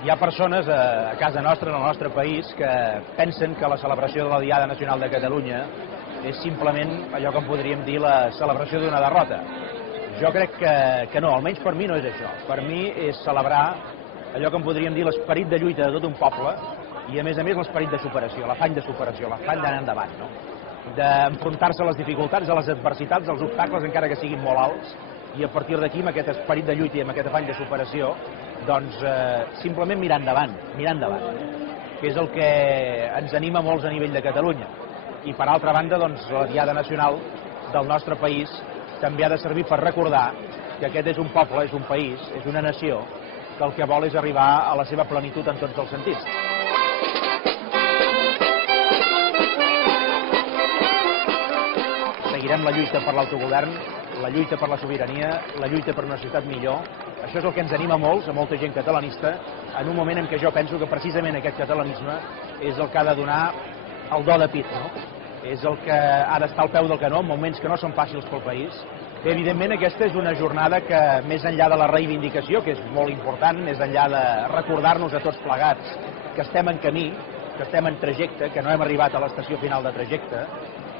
Hi ha persones a casa nostra, en el nostre país, que pensen que la celebració de la Diada Nacional de Catalunya és simplement allò que en podríem dir la celebració d'una derrota. Jo crec que no, almenys per mi no és això. Per mi és celebrar allò que en podríem dir l'esperit de lluita de tot un poble i, a més l'esperit de superació, l'afany de superació, l'afany d'anar endavant, no? D'enfrontar-se a les dificultats, a les adversitats, als obstacles, encara que siguin molt alts, i a partir d'aquí, amb aquest esperit de lluita i amb aquest afany de superació, doncs simplement mirar endavant, que és el que ens anima molts a nivell de Catalunya. I per altra banda, doncs, la Diada Nacional del nostre país també ha de servir per recordar que aquest és un poble, és un país, és una nació, que el que vol és arribar a la seva plenitud en tots els sentits. Seguirem la lluita per l'autogovern, la lluita per la sobirania, la lluita per una societat millor. Això és el que ens anima molts, a molta gent catalanista, en un moment en què jo penso que precisament aquest catalanisme és el que ha de donar el do de pit, no? És el que ha d'estar al peu del canó en moments que no són fàcils pel país. Bé, evidentment, aquesta és una jornada que, més enllà de la reivindicació, que és molt important, més enllà de recordar-nos a tots plegats que estem en camí, que estem en trajecte, que no hem arribat a l'estació final de trajecte,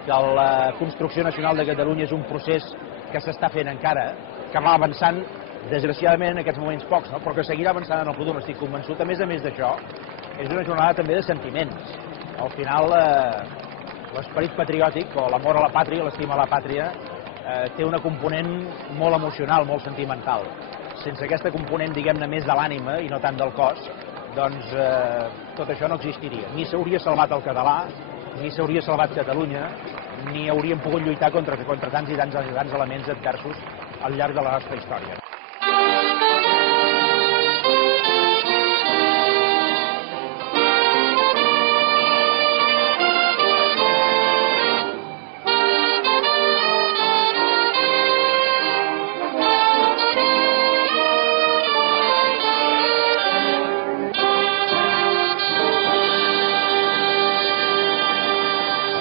que la construcció nacional de Catalunya és un procés que s'està fent encara, que va avançant, desgraciadament, en aquests moments pocs, no? Però que seguirà avançant en el futur, estic convençut. A més d'això, és una jornada també de sentiments. Al final, l'esperit patriòtic, o l'amor a la pàtria, l'estima a la pàtria, té una component molt emocional, molt sentimental. Sense aquesta component, diguem-ne, més de l'ànima i no tant del cos, doncs tot això no existiria. Ni s'hauria salvat el català, ni s'hauria salvat Catalunya, ni hauríem pogut lluitar contra tants i tants elements adversos al llarg de la nostra història.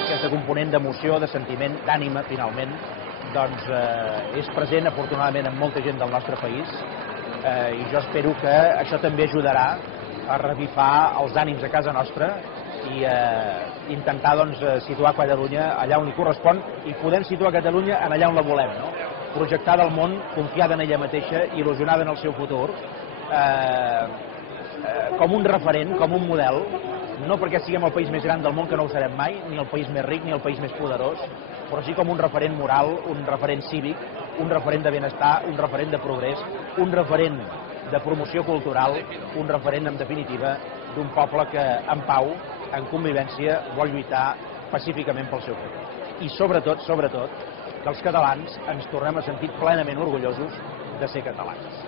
Aquesta component d'emoció, de sentiment, d'ànima, finalment, doncs és present, afortunadament, en molta gent del nostre país, i jo espero que això també ajudarà a revifar els ànims a casa nostra i intentar doncs, situar Catalunya allà on li correspon i podem situar Catalunya allà on la volem, no? Projectada al món, confiada en ella mateixa, il·lusionada en el seu futur, com un referent, com un model, no perquè siguem el país més gran del món, que no ho serem mai, ni el país més ric, ni el país més poderós, però sí com un referent moral, un referent cívic, un referent de benestar, un referent de progrés, un referent de promoció cultural, un referent, en definitiva, d'un poble que, en pau, en convivència, vol lluitar pacíficament pel seu futur. I sobretot, que els catalans ens tornem a sentir plenament orgullosos de ser catalans.